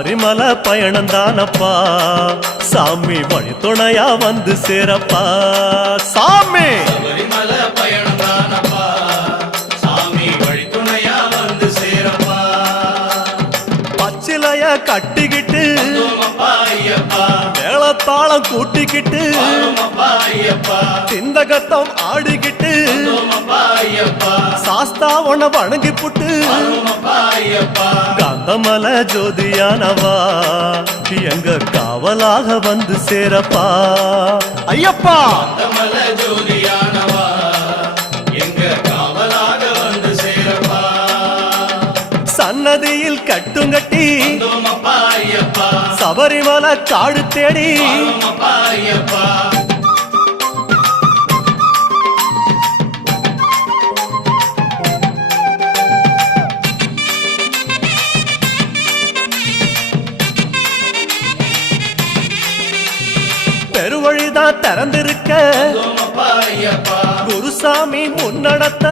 சபரிமலை பயணம் தானப்பா சாமி வழி துணையா வந்து சேரப்பா சாமி சபரிமலை பயணம் தானப்பா சாமி வழி துணையா வந்து சேரப்பா பச்சிலைய கட்டிக்கிட்டு ஐயப்பா மேளத்தாளம் கூட்டிக்கிட்டு ஐயப்பா சிந்தகத்தம் ஆடிக்கிட்டு ஐயப்பா சாஸ்தாவன வணங்கி புட்டு ஐயப்பா காந்தமல ஜோதியானவா எங்க காவலாக வந்து சேரப்பா ஐயப்பா காந்தமல ஜோதியானவா எங்க காவலாக வந்து சேரப்பா சன்னதியில் கட்டுங்கட்டி ஐயப்பா சபரிமலை காடு தேடி ஐயப்பா பெருவழிதான் திறந்திருக்க குருசாமி முன்னடத்த